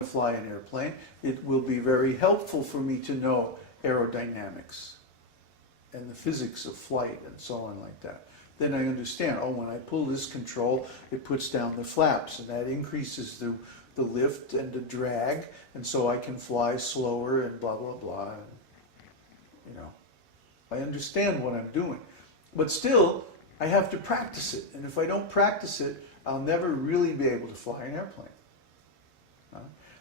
to fly an airplane, it will be very helpful for me to know aerodynamics and the physics of flight and so on like that. Then I understand, oh, when I pull this control, it puts down the flaps, and that increases the lift and the drag, and so I can fly slower and blah, blah, blah. You know, I understand what I'm doing. But still, I have to practice it. And if I don't practice it, I'll never really be able to fly an airplane.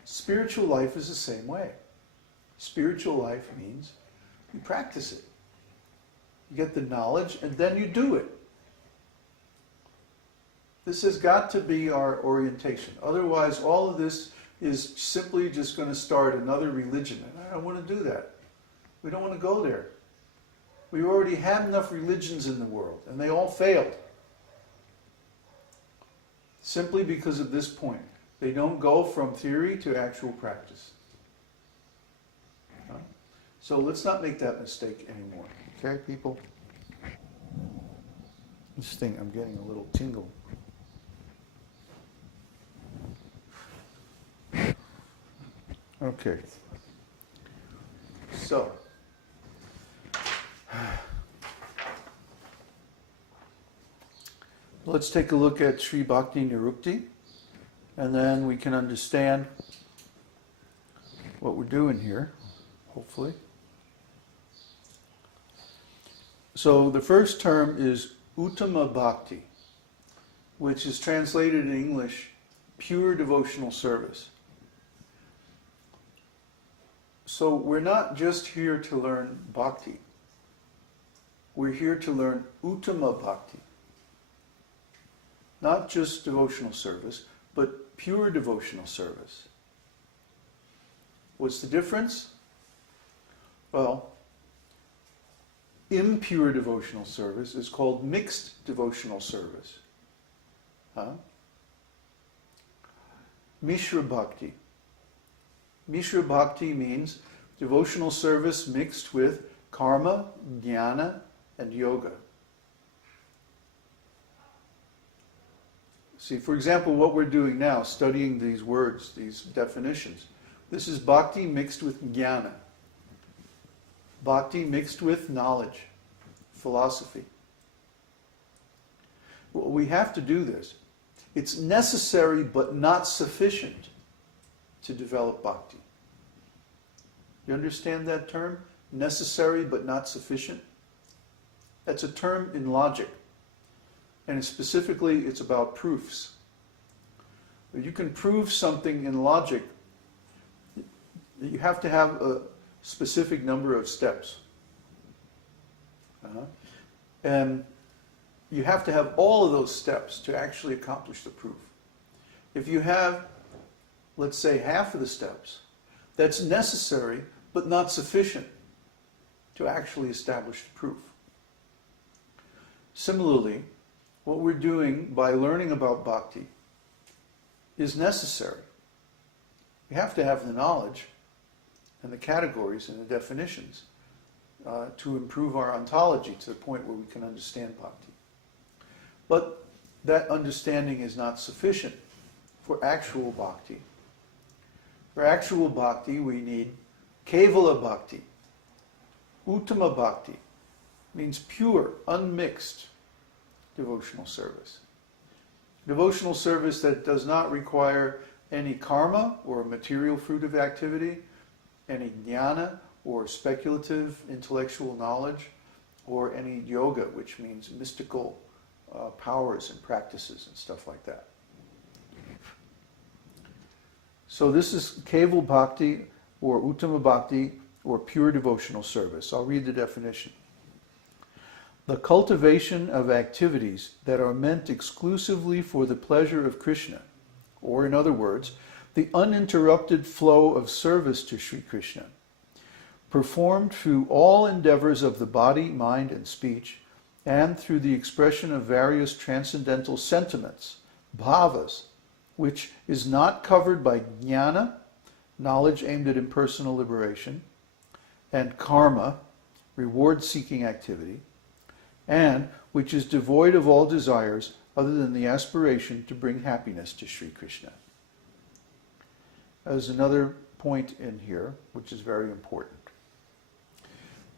Spiritual life is the same way. Spiritual life means you practice it. You get the knowledge, and then you do it. This has got to be our orientation. Otherwise, all of this is simply just going to start another religion. And I don't want to do that. We don't want to go there. We already have enough religions in the world, and they all failed. Simply because of this point. They don't go from theory to actual practice. So let's not make that mistake anymore. Okay, people? This thing, I'm getting a little tingle. Okay. So, let's take a look at Śrī Bhakti Nirukti, and then we can understand what we're doing here, hopefully. So the first term is Uttama-bhakti, which is translated in English, pure devotional service. So we're not just here to learn bhakti. We're here to learn Uttama-bhakti. Not just devotional service, but pure devotional service. What's the difference? Well, impure devotional service is called mixed devotional service. Mishra Bhakti. Mishra Bhakti means devotional service mixed with karma, jñāna, and yoga. See, for example, what we're doing now, studying these words, these definitions, this is bhakti mixed with jñāna. Bhakti mixed with knowledge, philosophy. Well, we have to do this. It's necessary but not sufficient to develop bhakti. You understand that term? Necessary but not sufficient? That's a term in logic. And specifically, it's about proofs. You can prove something in logic. You have to have a specific number of steps. And you have to have all of those steps to actually accomplish the proof. If you have, let's say, half of the steps, that's necessary but not sufficient to actually establish the proof. Similarly, what we're doing by learning about bhakti is necessary. We have to have the knowledge and the categories and the definitions to improve our ontology to the point where we can understand bhakti. But that understanding is not sufficient for actual bhakti. For actual bhakti, we need kevala bhakti. Uttama-bhakti means pure, unmixed devotional service. Devotional service that does not require any karma or material fruit of activity, any jñāna or speculative intellectual knowledge, or any yoga, which means mystical powers and practices and stuff like that. So this is kevala bhakti or uttama-bhakti or pure devotional service. I'll read the definition. The cultivation of activities that are meant exclusively for the pleasure of Krishna, or in other words, the uninterrupted flow of service to Śrī Kṛṣṇa, performed through all endeavors of the body, mind, and speech, and through the expression of various transcendental sentiments, bhāvas, which is not covered by jñāna, knowledge aimed at impersonal liberation, and karma, reward-seeking activity, and which is devoid of all desires other than the aspiration to bring happiness to Śrī Kṛṣṇa. as another point in here, which is very important,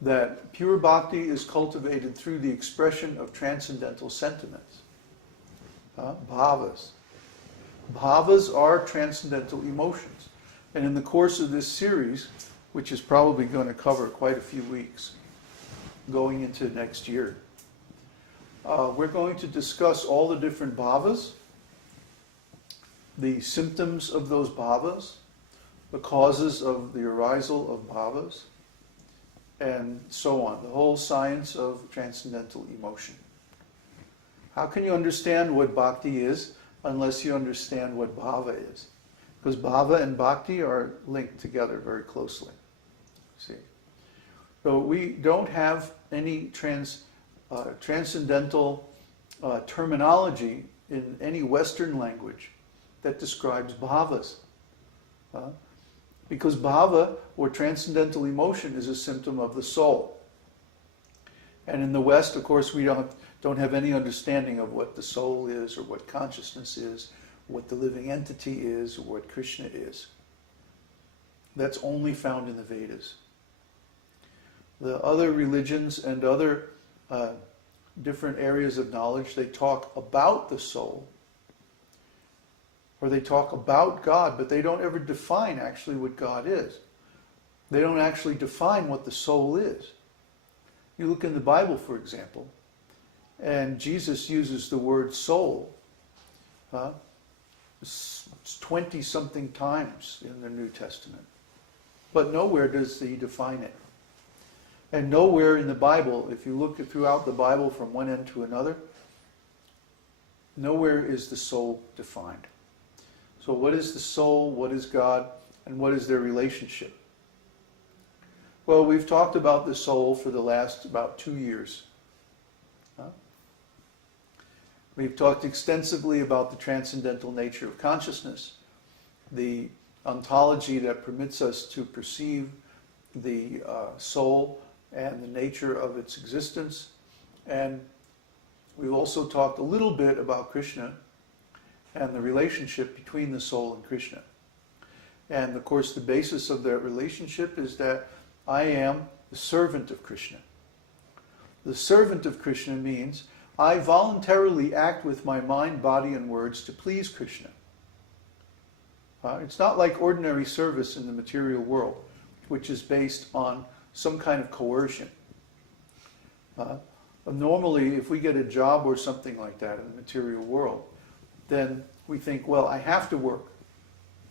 that pure bhakti is cultivated through the expression of transcendental sentiments, bhāvas. Bhāvas are transcendental emotions. And in the course of this series, which is probably going to cover quite a few weeks, going into next year, we're going to discuss all the different bhāvas, the symptoms of those bhāvas, the causes of the arisal of bhāvas, and so on, the whole science of transcendental emotion. How can you understand what bhakti is unless you understand what bhava is? Because bhava and bhakti are linked together very closely. See? So we don't have any transcendental terminology in any Western language that describes bhavas. Because bhava, or transcendental emotion, is a symptom of the soul. And in the West, of course, we don't have any understanding of what the soul is, or what consciousness is, what the living entity is, or what Krishna is. That's only found in the Vedas. The other religions and other different areas of knowledge, they talk about the soul, or they talk about God, but they don't ever define actually what God is. They don't actually define what the soul is. You look in the Bible, for example, and Jesus uses the word soul 20-something times in the New Testament. But nowhere does he define it. And nowhere in the Bible, if you look throughout the Bible from one end to another, nowhere is the soul defined. So what is the soul, what is God, and what is their relationship? Well, we've talked about the soul for the last about 2 years. We've talked extensively about the transcendental nature of consciousness, the ontology that permits us to perceive the soul and the nature of its existence. And we've also talked a little bit about Krishna and the relationship between the soul and Krishna. And of course the basis of that relationship is that I am the servant of Krishna. The servant of Krishna means I voluntarily act with my mind, body, and words to please Krishna. It's not like ordinary service in the material world, which is based on some kind of coercion. Normally, if we get a job or something like that in the material world, then we think, well, I have to work.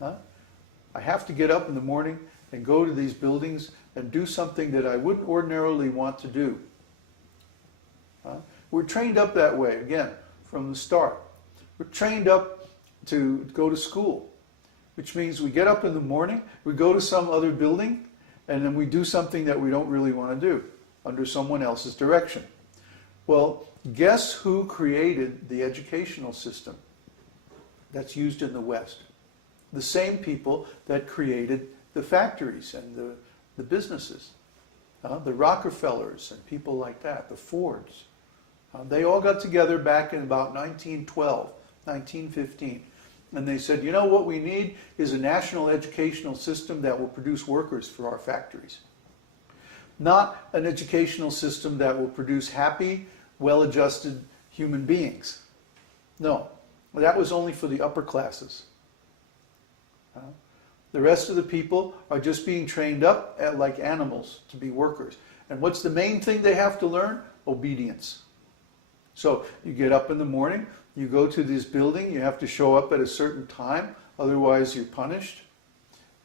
I have to get up in the morning and go to these buildings and do something that I wouldn't ordinarily want to do. We're trained up that way, again, from the start. We're trained up to go to school, which means we get up in the morning, we go to some other building, and then we do something that we don't really want to do under someone else's direction. Well, guess who created the educational system that's used in the West? The same people that created the factories and the businesses. The Rockefellers and people like that, the Fords. They all got together back in about 1912, 1915, and they said, you know what we need is a national educational system that will produce workers for our factories. Not an educational system that will produce happy, well-adjusted human beings. No, that was only for the upper classes. The rest of the people are just being trained up like animals to be workers. And what's the main thing they have to learn? Obedience. So you get up in the morning, you go to this building, you have to show up at a certain time, otherwise you're punished.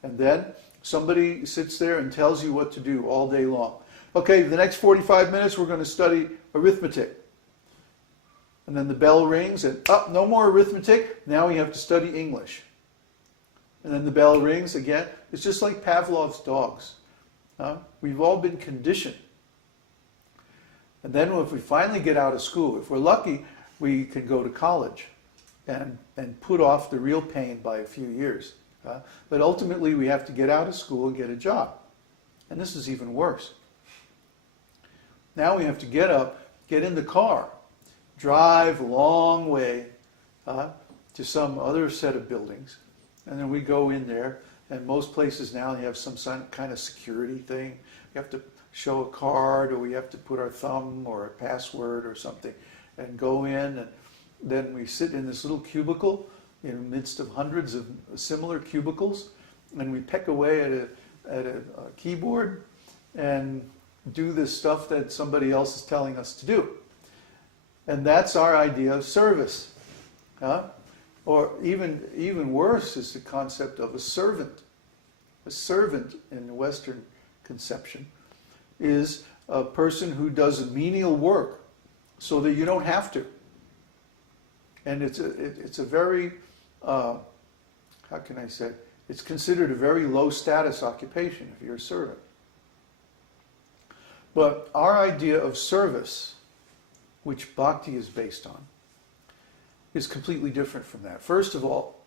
And then somebody sits there and tells you what to do all day long. Okay, the next 45 minutes we're going to study arithmetic. And then the bell rings and, no more arithmetic, now we have to study English. And then the bell rings again. It's just like Pavlov's dogs. We've all been conditioned. And then if we finally get out of school, if we're lucky, we can go to college and put off the real pain by a few years. But ultimately we have to get out of school and get a job. And this is even worse. Now we have to get up, get in the car, drive a long way to some other set of buildings, and then we go in there And most places now have some kind of security thing. We have to show a card, or we have to put our thumb or a password or something and go in, and then we sit in this little cubicle in the midst of hundreds of similar cubicles, and we peck away at a keyboard and do this stuff that somebody else is telling us to do. And that's our idea of service. Huh? Or even worse is the concept of a servant. A servant in the Western conception is a person who does menial work so that you don't have to. And it's a very, how can I say, it's considered a very low status occupation if you're a servant. But our idea of service, which bhakti is based on, is completely different from that. First of all,